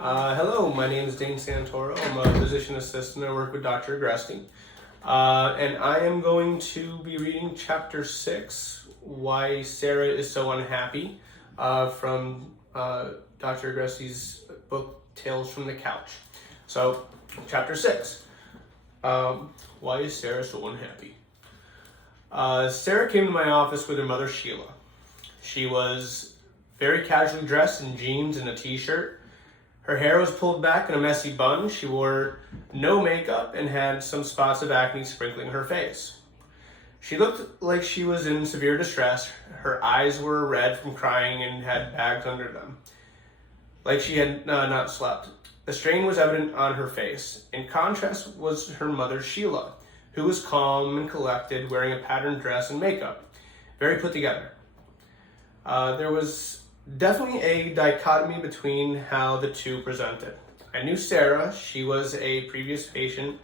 Hello, my name is Dane Santoro. I'm a physician assistant. I work with Dr. Agresti. And I am going to be reading Chapter 6, Why Sarah is So Unhappy, from Dr. Agresti's book, Tales from the Couch. So, Chapter 6, Why is Sarah so unhappy? Sarah came to my office with her mother, Sheila. She was very casually dressed in jeans and a t-shirt. Her hair was pulled back in a messy bun. She wore no makeup and had some spots of acne sprinkling her face. She looked like she was in severe distress. Her eyes were red from crying and had bags under them, like she had not slept. The strain was evident on her face. In contrast was her mother, Sheila, who was calm and collected, wearing a patterned dress and makeup, very put together. There was definitely a dichotomy between how the two presented. I knew Sarah. She was a previous patient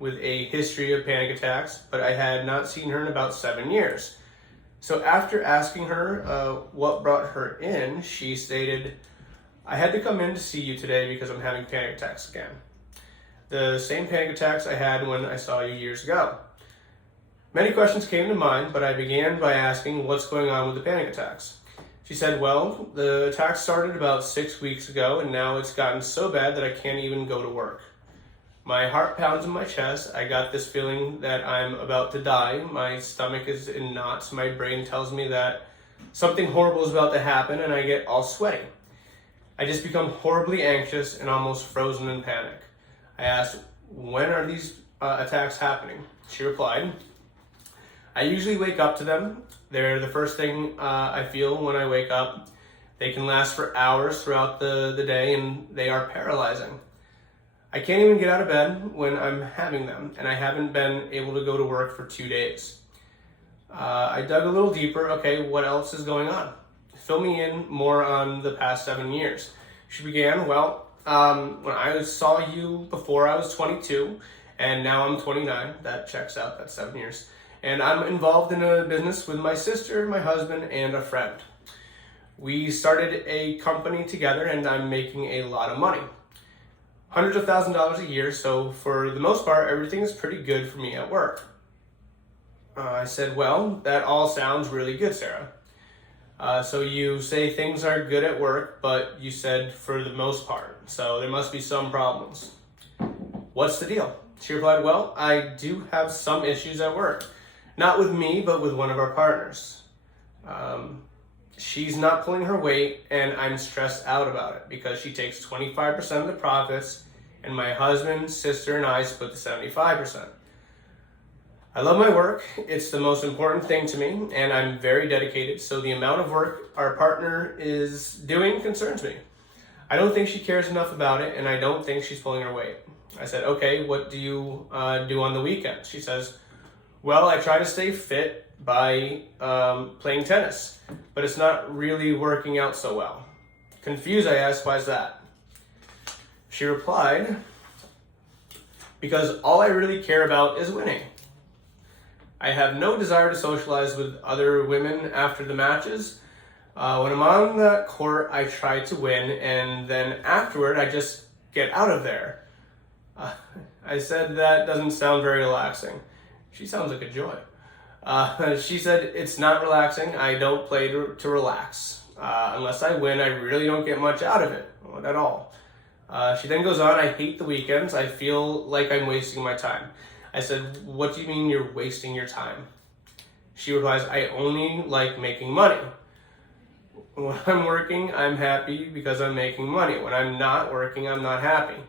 with a history of panic attacks, but I had not seen her in about 7 years. So after asking her what brought her in, she stated, "I had to come in to see you today because I'm having panic attacks again. The same panic attacks I had when I saw you years ago." Many questions came to mind, but I began by asking what's going on with the panic attacks. She said, "Well, the attack started about 6 weeks ago, and now it's gotten so bad that I can't even go to work. My heart pounds in my chest. I got this feeling that I'm about to die. My stomach is in knots. My brain tells me that something horrible is about to happen, and I get all sweaty. I just become horribly anxious and almost frozen in panic." I asked, "When are these attacks happening?" She replied, "I usually wake up to them. They're the first thing I feel when I wake up. They can last for hours throughout the day, and they are paralyzing. I can't even get out of bed when I'm having them, and I haven't been able to go to work for 2 days." I dug a little deeper. "Okay, what else is going on? Fill me in more on the past 7 years." She began, "Well, when I saw you before I was 22, and now I'm 29. That checks out. That's 7 years. And I'm involved in a business with my sister, my husband, and a friend. We started a company together, and I'm making a lot of money. Hundreds of $1,000s a year, so for the most part, everything is pretty good for me at work." I said, "Well, that all sounds really good, Sarah. So you say things are good at work, but you said for the most part, so there must be some problems. What's the deal?" She replied, "Well, I do have some issues at work. Not with me, but with one of our partners. She's not pulling her weight, and I'm stressed out about it because she takes 25% of the profits, and my husband, sister, and I split the 75%. I love my work. It's the most important thing to me, and I'm very dedicated, so the amount of work our partner is doing concerns me. I don't think she cares enough about it, and I don't think she's pulling her weight." I said, "Okay, what do you do on the weekends?" She says, "Well, I try to stay fit by playing tennis, but it's not really working out so well." Confused, I asked, "Why is that?" She replied, "Because all I really care about is winning. I have no desire to socialize with other women after the matches. When I'm on the court, I try to win, and then afterward, I just get out of there." I said, "That doesn't sound very relaxing." "She sounds like a joy." She said, "It's not relaxing. I don't play to relax. Unless I win, I really don't get much out of it, not at all." She then goes on, "I hate the weekends. I feel like I'm wasting my time." I said, "What do you mean you're wasting your time?" She replies, "I only like making money. When I'm working, I'm happy because I'm making money. When I'm not working, I'm not happy."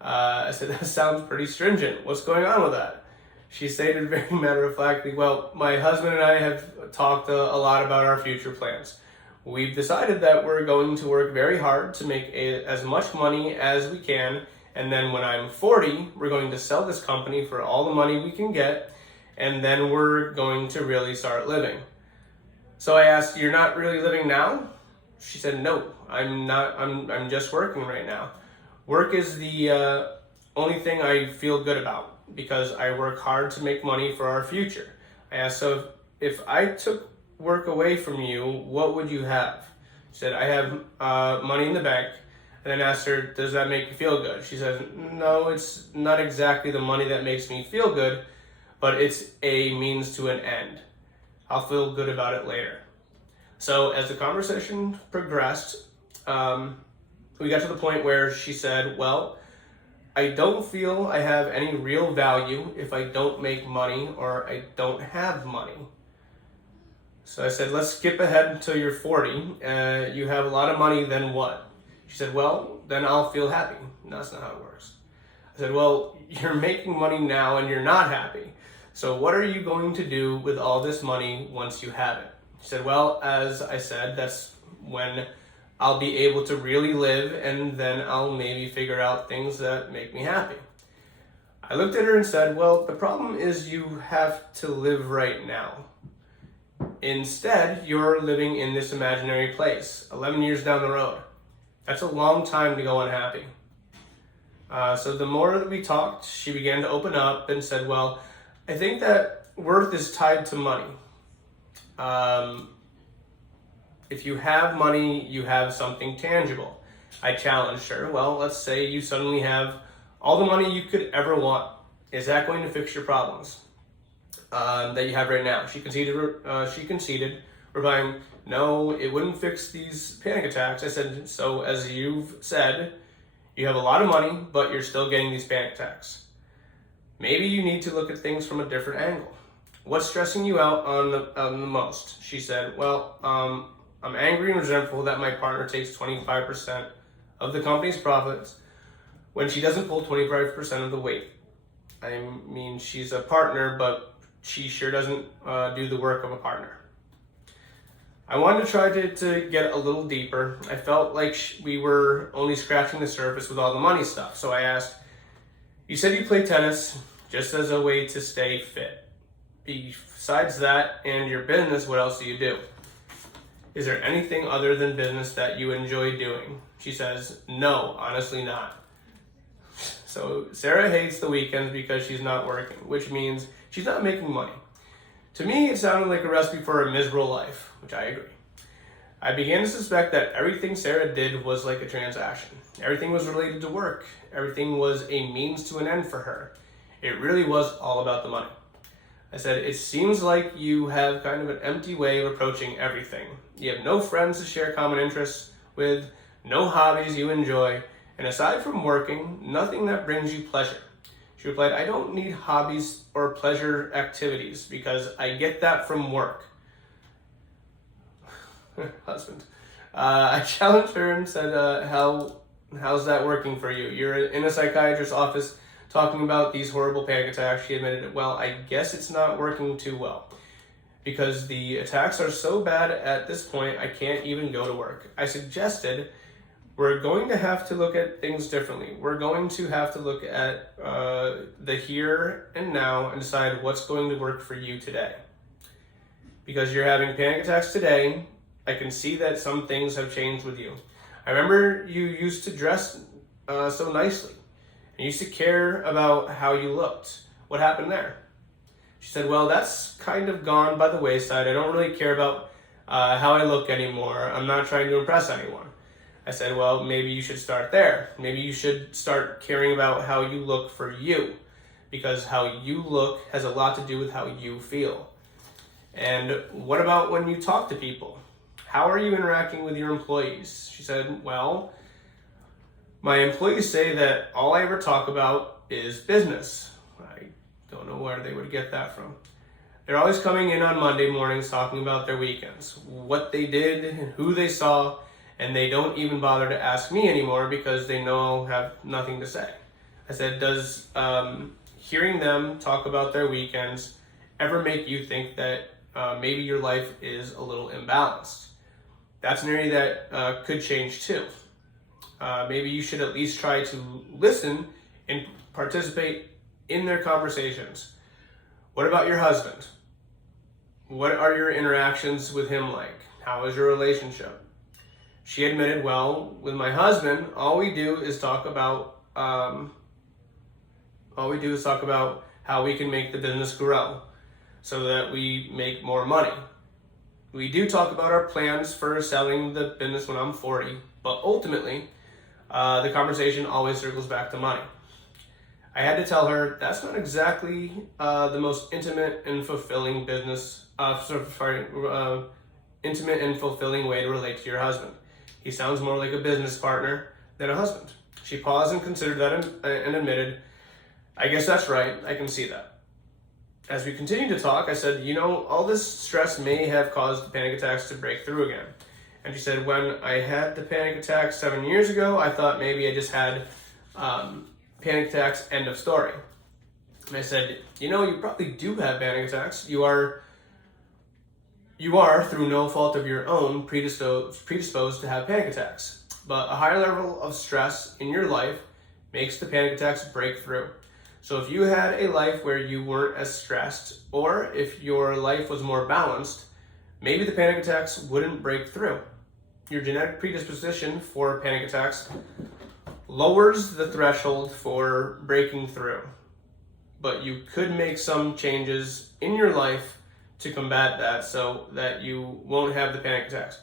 I said, "That sounds pretty stringent. What's going on with that?" She stated very matter-of-factly, "Well, my husband and I have talked a lot about our future plans. We've decided that we're going to work very hard to make as much money as we can, and then when I'm 40, we're going to sell this company for all the money we can get, and then we're going to really start living." So I asked, "You're not really living now?" She said, "No, I'm not. I'm just working right now. Work is the only thing I feel good about because I work hard to make money for our future." I asked, "So if I took work away from you, what would you have?" She said, "I have money in the bank. and then asked her, does that make you feel good? She said, no, it's not exactly the money that makes me feel good, but it's a means to an end. I'll feel good about it later. So as the conversation progressed, we got to the point where she said, well, I don't feel I have any real value if I don't make money or I don't have money. So I said, let's skip ahead until you're 40. You have a lot of money, then what? She said, well, then I'll feel happy. No, that's not how it works. I said, well, you're making money now and you're not happy. So what are you going to do with all this money once you have it? She said, well, as I said, that's when I'll be able to really live, and then I'll maybe figure out things that make me happy. I looked at her and said, well, the problem is you have to live right now. Instead, you're living in this imaginary place, 11 years down the road. That's a long time to go unhappy. So the more that we talked, she began to open up and said, well, I think that worth is tied to money. If you have money, you have something tangible. I challenged her. Well, let's say you suddenly have all the money you could ever want. Is that going to fix your problems that you have right now? She conceded, replying, no, it wouldn't fix these panic attacks. I said, so as you've said, you have a lot of money, but you're still getting these panic attacks. Maybe you need to look at things from a different angle. What's stressing you out on the most? She said, well, I'm angry and resentful that my partner takes 25% of the company's profits when she doesn't pull 25% of the weight. I mean, she's a partner, but she sure doesn't do the work of a partner. I wanted to try to get a little deeper. I felt like we were only scratching the surface with all the money stuff. So I asked, you said you play tennis just as a way to stay fit. Besides that and your business, what else do you do? Is there anything other than business that you enjoy doing? She says, no, honestly not. So Sarah hates the weekends because she's not working, which means she's not making money. To me, it sounded like a recipe for a miserable life, which I agree. I began to suspect that everything Sarah did was like a transaction. Everything was related to work. Everything was a means to an end for her. It really was all about the money. I said, it seems like you have kind of an empty way of approaching everything. You have no friends to share common interests with, no hobbies you enjoy, and aside from working, nothing that brings you pleasure. She replied, I don't need hobbies or pleasure activities because I get that from work. Husband. I challenged her and said, how's that working for you? You're in a psychiatrist's office talking about these horrible panic attacks. She admitted, well, I guess it's not working too well because the attacks are so bad at this point, I can't even go to work. I suggested we're going to have to look at things differently. We're going to have to look at the here and now and decide what's going to work for you today. Because you're having panic attacks today, I can see that some things have changed with you. I remember you used to dress so nicely. You used to care about how you looked. What happened there? She said, well, that's kind of gone by the wayside. I don't really care about how I look anymore. I'm not trying to impress anyone. I said, well, maybe you should start there. Maybe you should start caring about how you look for you, because how you look has a lot to do with how you feel. And what about when you talk to people? How are you interacting with your employees? She said, well, my employees say that all I ever talk about is business. I don't know where they would get that from. They're always coming in on Monday mornings talking about their weekends, what they did and who they saw, and they don't even bother to ask me anymore because they know I'll have nothing to say. I said, does hearing them talk about their weekends ever make you think that maybe your life is a little imbalanced? That's an area that could change too. Maybe you should at least try to listen and participate in their conversations. What about your husband? What are your interactions with him like? How is your relationship? She admitted, well, with my husband, all we do is talk about how we can make the business grow so that we make more money. We do talk about our plans for selling the business when I'm 40, but ultimately, the conversation always circles back to money. I had to tell her that's not exactly the most intimate and fulfilling intimate and fulfilling way to relate to your husband. He sounds more like a business partner than a husband. She paused and considered that and admitted, I guess that's right, I can see that. As we continued to talk, I said, all this stress may have caused the panic attacks to break through again. And she said, when I had the panic attacks 7 years ago, I thought maybe I just had panic attacks, end of story. And I said, you probably do have panic attacks. You are, through no fault of your own, predisposed to have panic attacks. But a higher level of stress in your life makes the panic attacks break through. So if you had a life where you weren't as stressed, or if your life was more balanced, maybe the panic attacks wouldn't break through. Your genetic predisposition for panic attacks lowers the threshold for breaking through. But you could make some changes in your life to combat that so that you won't have the panic attacks.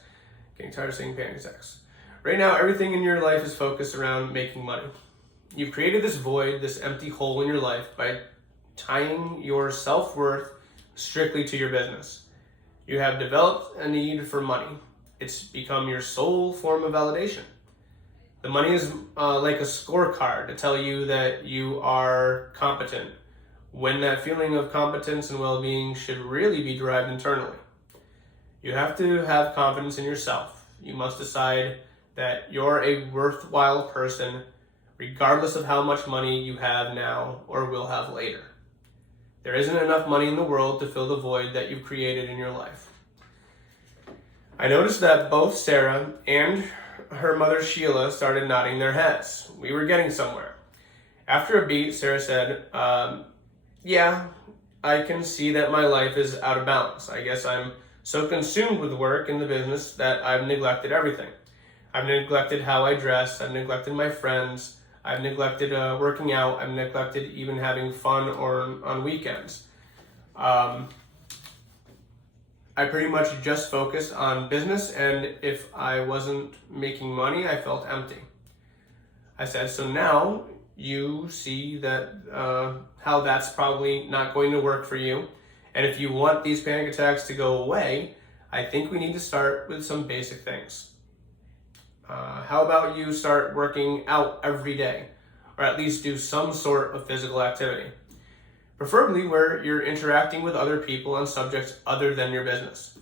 Getting tired of saying panic attacks. Right now, everything in your life is focused around making money. You've created this void, this empty hole in your life by tying your self-worth strictly to your business. You have developed a need for money. It's become your sole form of validation. The money is like a scorecard to tell you that you are competent, when that feeling of competence and well-being should really be derived internally. You have to have confidence in yourself. You must decide that you're a worthwhile person, regardless of how much money you have now or will have later. There isn't enough money in the world to fill the void that you've created in your life. I noticed that both Sarah and her mother Sheila started nodding their heads. We were getting somewhere. After a beat, Sarah said, yeah, I can see that my life is out of balance. I guess I'm so consumed with work and the business that I've neglected everything. I've neglected how I dress. I've neglected my friends. I've neglected working out. I've neglected even having fun or on weekends. I pretty much just focused on business, and if I wasn't making money, I felt empty. I said, so now you see that how that's probably not going to work for you. And if you want these panic attacks to go away, I think we need to start with some basic things. How about you start working out every day, or at least do some sort of physical activity, preferably where you're interacting with other people on subjects other than your business.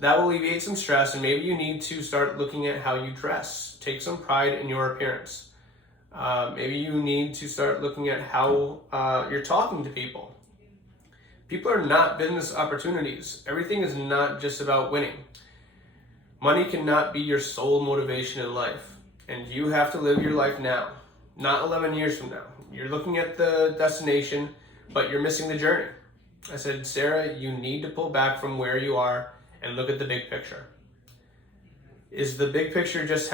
That will alleviate some stress, and maybe you need to start looking at how you dress. Take some pride in your appearance. Maybe you need to start looking at how you're talking to people. People are not business opportunities. Everything is not just about winning. Money cannot be your sole motivation in life, and you have to live your life now, not 11 years from now. You're looking at the destination, but you're missing the journey. I said, Sarah, you need to pull back from where you are and look at the big picture. Is the big picture just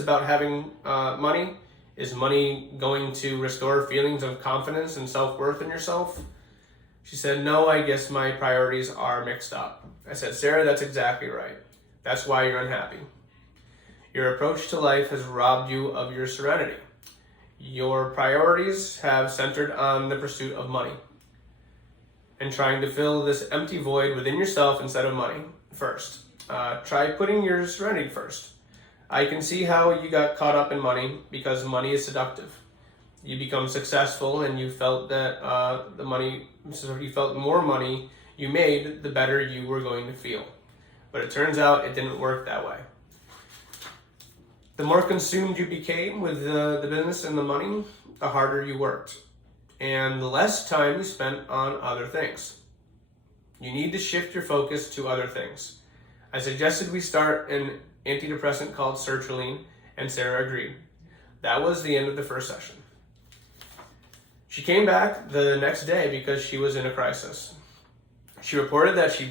about having money? Is money going to restore feelings of confidence and self-worth in yourself? She said, no, I guess my priorities are mixed up. I said, Sarah, that's exactly right. That's why you're unhappy. Your approach to life has robbed you of your serenity. Your priorities have centered on the pursuit of money and trying to fill this empty void within yourself instead of money first. Try putting your serenity first. I can see how you got caught up in money because money is seductive. You become successful and you felt that you felt the more money you made, the better you were going to feel. But it turns out it didn't work that way. The more consumed you became with the business and the money, the harder you worked, and the less time you spent on other things. You need to shift your focus to other things. I suggested we start an antidepressant called sertraline, and Sarah agreed. That was the end of the first session. She came back the next day because she was in a crisis. She reported that she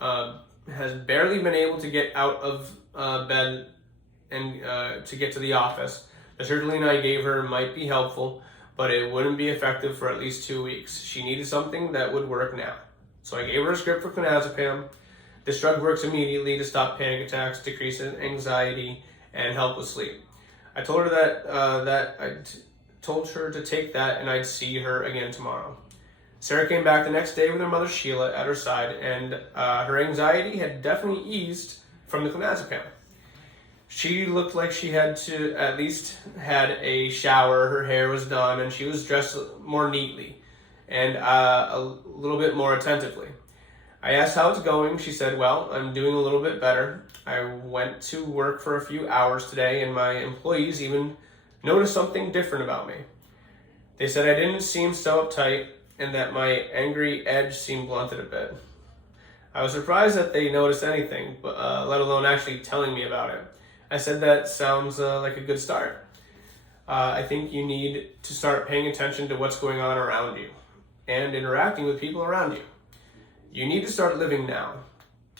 has barely been able to get out of bed and to get to the office. The sertraline I gave her might be helpful, but it wouldn't be effective for at least 2 weeks. She needed something that would work now. So I gave her a script for clonazepam. This drug works immediately to stop panic attacks, decrease anxiety, and help with sleep. I told her that I told her to take that and I'd see her again tomorrow. Sarah came back the next day with her mother Sheila at her side, and her anxiety had definitely eased from the clonazepam. She looked like she had to at least had a shower, her hair was done, and she was dressed more neatly and a little bit more attentively. I asked how it's going. She said, well, I'm doing a little bit better. I went to work for a few hours today, and my employees even noticed something different about me. They said I didn't seem so uptight and that my angry edge seemed blunted a bit. I was surprised that they noticed anything, but let alone actually telling me about it. I said that sounds like a good start. I think you need to start paying attention to what's going on around you and interacting with people around you. You need to start living now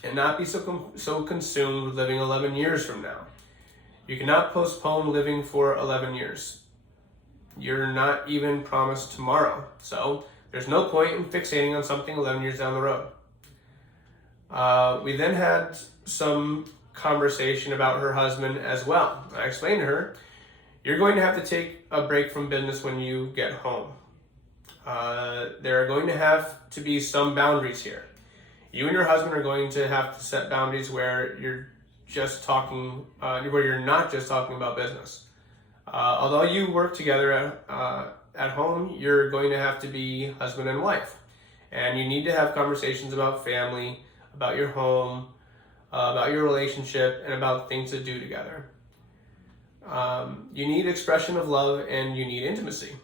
and not be so consumed with living 11 years from now. You cannot postpone living for 11 years. You're not even promised tomorrow, so there's no point in fixating on something 11 years down the road. We then had some conversation about her husband as well. I explained to her, you're going to have to take a break from business when you get home. There are going to have to be some boundaries here. You and your husband are going to have to set boundaries where you're where you're not just talking about business. Although you work together at home, you're going to have to be husband and wife. And you need to have conversations about family, about your home, about your relationship, and about things to do together. You need expression of love and you need intimacy.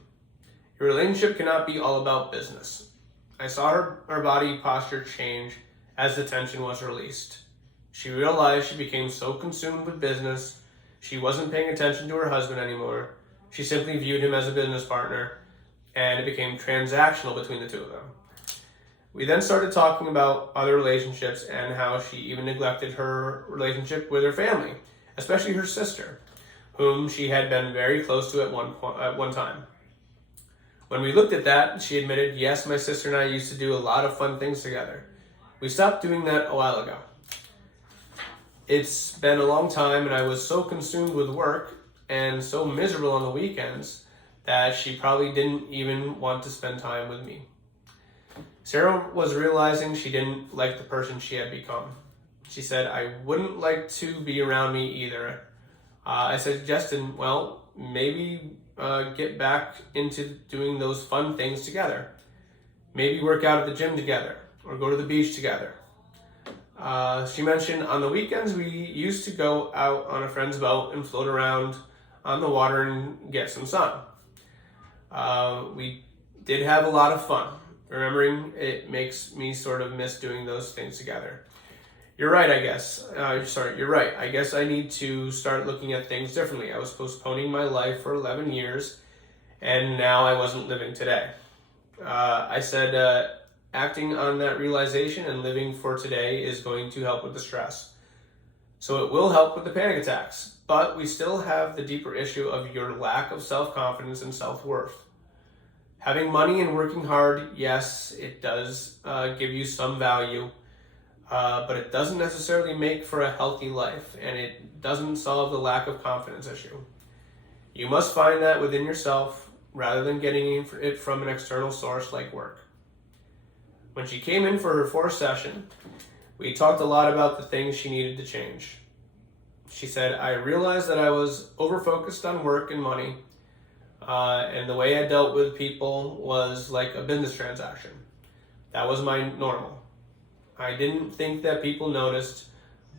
Your relationship cannot be all about business. I saw her body posture change as the tension was released. She realized she became so consumed with business, she wasn't paying attention to her husband anymore. She simply viewed him as a business partner, and it became transactional between the two of them. We then started talking about other relationships and how she even neglected her relationship with her family, especially her sister, whom she had been very close to at one time. When we looked at that, she admitted, yes, my sister and I used to do a lot of fun things together. We stopped doing that a while ago. It's been a long time and I was so consumed with work and so miserable on the weekends that she probably didn't even want to spend time with me. Sarah was realizing she didn't like the person she had become. She said, I wouldn't like to be around me either. I suggested, well, maybe get back into doing those fun things together. Maybe work out at the gym together or go to the beach together. She mentioned on the weekends we used to go out on a friend's boat and float around on the water and get some sun. We did have a lot of fun. Remembering it makes me sort of miss doing those things together. You're right, I guess. You're right. I guess I need to start looking at things differently. I was postponing my life for 11 years, and now I wasn't living today. I said acting on that realization and living for today is going to help with the stress. So it will help with the panic attacks, but we still have the deeper issue of your lack of self-confidence and self-worth. Having money and working hard, yes, it does give you some value, but it doesn't necessarily make for a healthy life, and it doesn't solve the lack of confidence issue. You must find that within yourself rather than getting it from an external source like work. When she came in for her 4th session, we talked a lot about the things she needed to change. She said, I realized that I was over-focused on work and money, and the way I dealt with people was like a business transaction. That was my normal. I didn't think that people noticed,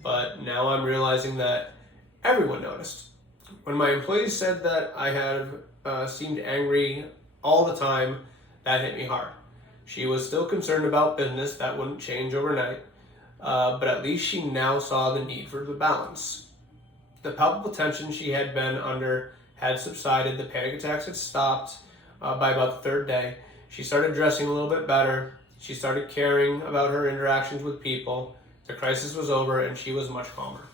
but now I'm realizing that everyone noticed. When my employees said that I had seemed angry all the time, that hit me hard. She was still concerned about business, that wouldn't change overnight, but at least she now saw the need for the balance. The palpable tension she had been under had subsided, the panic attacks had stopped by about the 3rd day. She started dressing a little bit better. She started caring about her interactions with people. The crisis was over and she was much calmer.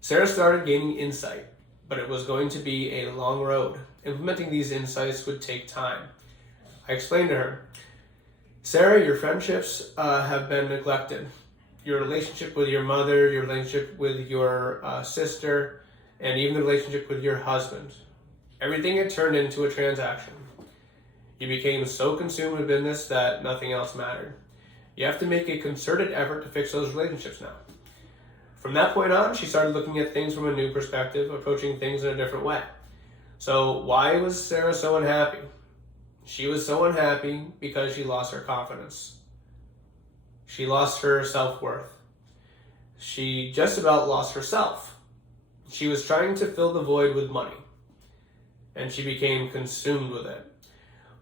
Sarah started gaining insight, but it was going to be a long road. Implementing these insights would take time. I explained to her, Sarah, your friendships have been neglected. Your relationship with your mother, your relationship with your sister, and even the relationship with your husband. Everything had turned into a transaction. You became so consumed with business that nothing else mattered. You have to make a concerted effort to fix those relationships now. From that point on, she started looking at things from a new perspective, approaching things in a different way. So why was Sarah so unhappy? She was so unhappy because she lost her confidence. She lost her self-worth. She just about lost herself. She was trying to fill the void with money, and she became consumed with it.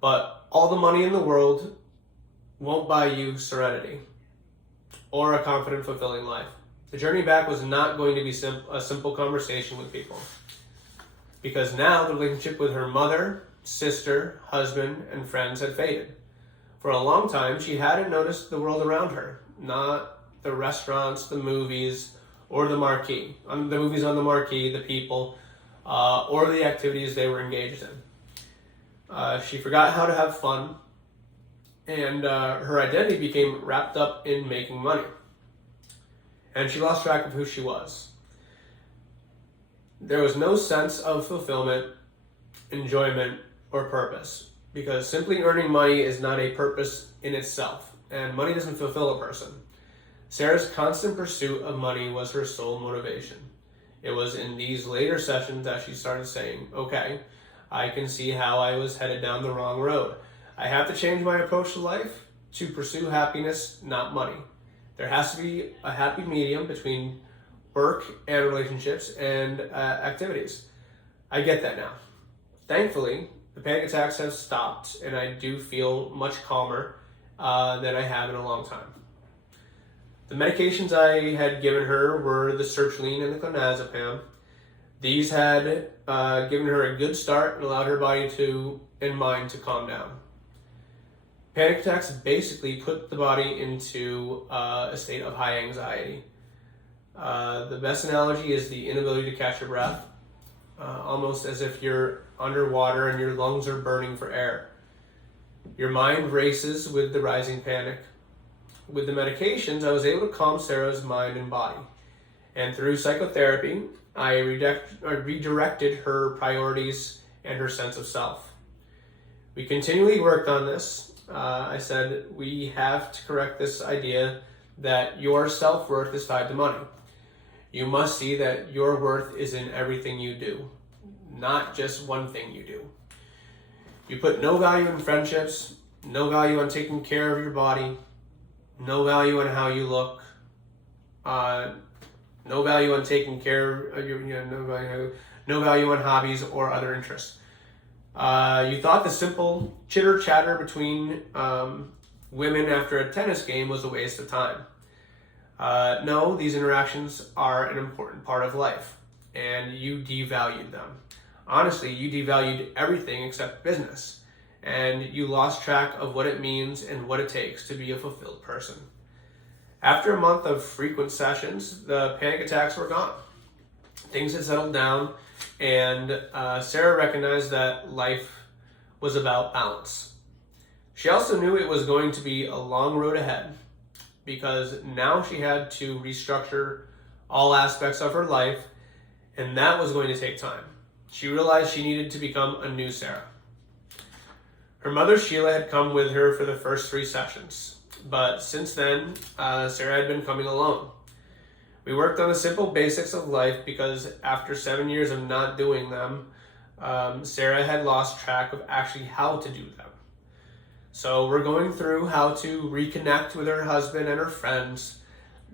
But all the money in the world won't buy you serenity or a confident, fulfilling life. The journey back was not going to be a simple conversation with people, because now the relationship with her mother, sister, husband, and friends had faded. For a long time, she hadn't noticed the world around her, not the restaurants, the movies, or the marquee. The movies on the marquee, the people, or the activities they were engaged in. She forgot how to have fun, and her identity became wrapped up in making money. And she lost track of who she was. There was no sense of fulfillment, enjoyment, or purpose, because simply earning money is not a purpose in itself, and money doesn't fulfill a person. Sarah's constant pursuit of money was her sole motivation. It was in these later sessions that she started saying, okay, I can see how I was headed down the wrong road. I have to change my approach to life to pursue happiness, not money. There has to be a happy medium between work and relationships and activities. I get that now. Thankfully, the panic attacks have stopped, and I do feel much calmer than I have in a long time. The medications I had given her were the sertraline and the clonazepam. These had given her a good start and allowed her body and mind to calm down. Panic attacks basically put the body into a state of high anxiety. The best analogy is the inability to catch your breath, almost as if you're underwater and your lungs are burning for air. Your mind races with the rising panic. With the medications, I was able to calm Sarah's mind and body. And through psychotherapy, I redirected her priorities and her sense of self. We continually worked on this. I said, we have to correct this idea that your self-worth is tied to money. You must see that your worth is in everything you do, not just one thing you do. You put no value in friendships, no value on taking care of your body, no value on how you look, no value on taking care of your, no value on hobbies or other interests. You thought the simple chitter chatter between women after a tennis game was a waste of time. No, these interactions are an important part of life, and you devalued them. Honestly, you devalued everything except business, and you lost track of what it means and what it takes to be a fulfilled person. After a month of frequent sessions, the panic attacks were gone. Things had settled down, and Sarah recognized that life was about balance. She also knew it was going to be a long road ahead, because now she had to restructure all aspects of her life, and that was going to take time. She realized she needed to become a new Sarah. Her mother, Sheila, had come with her for the first 3 sessions, but since then, Sarah had been coming alone. We worked on the simple basics of life because after 7 years of not doing them, Sarah had lost track of actually how to do them. So we're going through how to reconnect with her husband and her friends.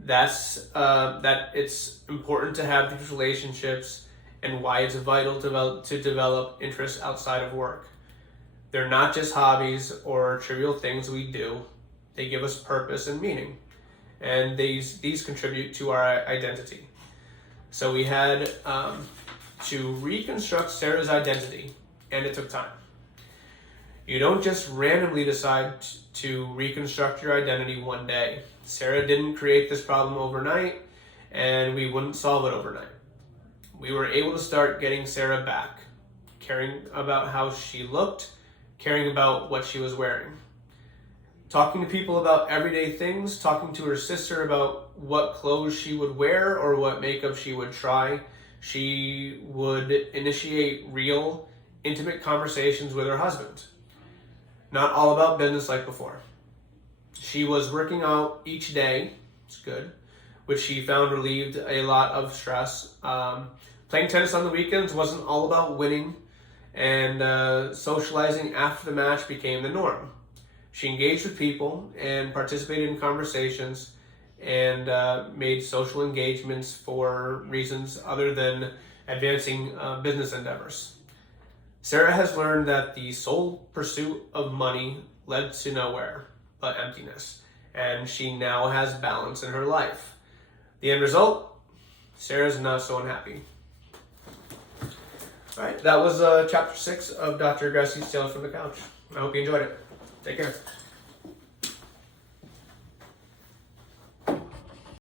That it's important to have these relationships and why it's vital to develop interests outside of work. They're not just hobbies or trivial things we do. They give us purpose and meaning. And these contribute to our identity. So we had to reconstruct Sarah's identity, and it took time. You don't just randomly decide to reconstruct your identity one day. Sarah didn't create this problem overnight, and we wouldn't solve it overnight. We were able to start getting Sarah back, caring about how she looked, caring about what she was wearing, talking to people about everyday things, talking to her sister about what clothes she would wear or what makeup she would try. she would initiate real, intimate conversations with her husband. Not all about business like before. She was working out each day, it's good, which she found relieved a lot of stress. Playing tennis on the weekends wasn't all about winning, and socializing after the match became the norm. She engaged with people and participated in conversations and made social engagements for reasons other than advancing business endeavors. Sarah has learned that the sole pursuit of money led to nowhere but emptiness, and she now has balance in her life. The end result? Sarah's not so unhappy. All right, that was chapter 6 of Dr. Agresti's Tales from the Couch. I hope you enjoyed it. Take care.